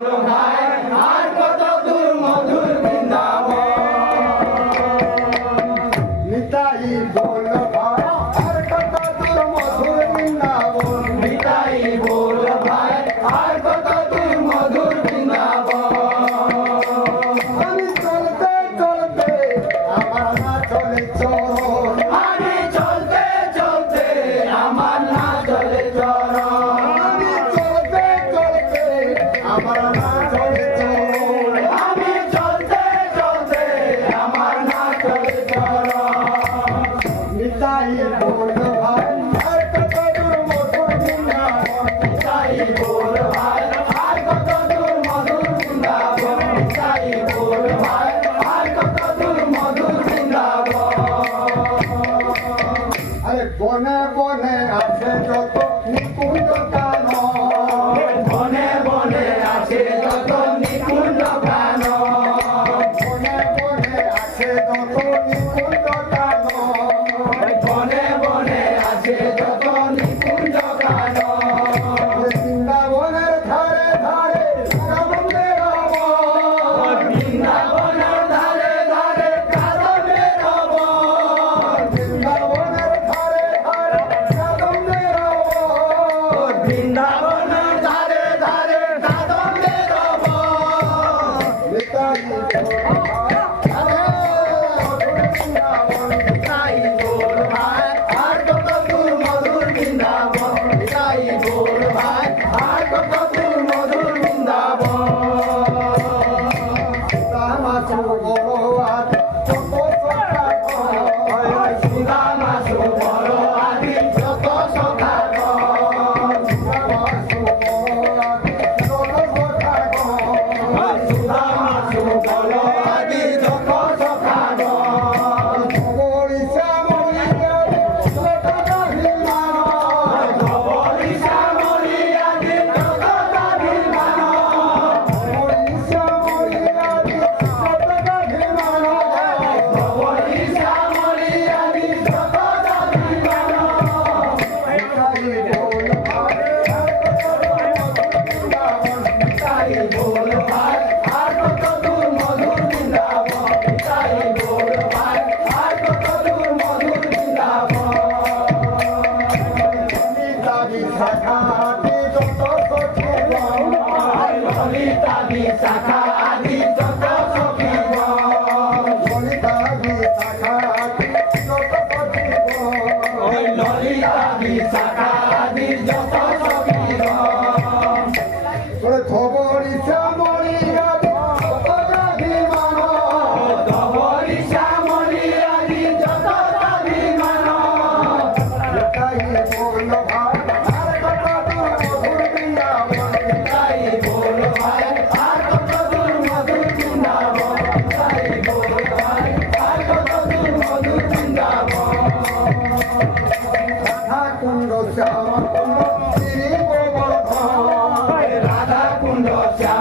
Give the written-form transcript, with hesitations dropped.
আর কত দূর মধুর বৃন্দাবন নিতাই বল ভাই আর কত দূর মধুর বৃন্দাবন নিতাই বল ভাই আর কত দূর মধুর বৃন্দাবন আমি চলতে চলতে আমার না চলে চরণ আমি চলতে চলতে আমার না চলে চরণ আমি চলতে চলতে আমার না চলে চরণ আমি চলতে চলতে আমার না চলে চরণ নিতাই বল ভাই আর কত দূর মধুর বৃন্দাবন নিতাই বল ভাই আর কত দূর মধুর বৃন্দাবন নিতাই বল ভাই আর কত দূর মধুর বৃন্দাবন আরে বনে বনে আছে যত নিকুঞ্জ কানন বনে বনে আছে যত নিকুঞ্জ কানন বনে বনে আছে যত নিকুঞ্জ কানন বনে বনে আছে যত নিকুঞ্জ কানন বৃন্দাবনের ধারে ধারে কানন্দের বন বৃন্দাবনের ধারে ধারে কাদম্বের বন বৃন্দাবনের ধারে ধারে কানন্দের বন বৃন্দাবনের ধারে ধারে কাদম্বের বন নিতাই তাই বল ভাই আর কত দূর মধুর বৃন্দাবন তাই বল ভাই আর কত দূর মধুর বৃন্দাবন তামাশু বড় আজ যত সখা সুদামাসু বড় আদি যত সখাগণ তামাশু বড় আজ যত সখা সুদামাসু বড় আদি যত সখাগণ বরিশা মরিয়া যত কাহিমান ধবলি শ্যামলি আদি যত কাহিমান বরিশা মরিয়া যত কাহিমান ধবলি শ্যামলি আদি যত কাহিমান তাই বল ভাই আর কত দূর মধুর বৃন্দাবন তাই বল ভাই আর কত দূর মধুর বৃন্দাবন ললিতা বিশাখা আদি যত সখীগণ ললিতা বিশাখা আদি যত সখীগণ ধবলি শ্যামলি আদি যত কাহিমান তাই বল ভাই আর কত দূর মধুর বৃন্দাবন তাই বল ভাই আর কত দূর মধুর বৃন্দাবন কুণ্ড শ্যাম কুণ্ড শ্রী গোবর্ধন রাধা কুণ্ড শ্যাম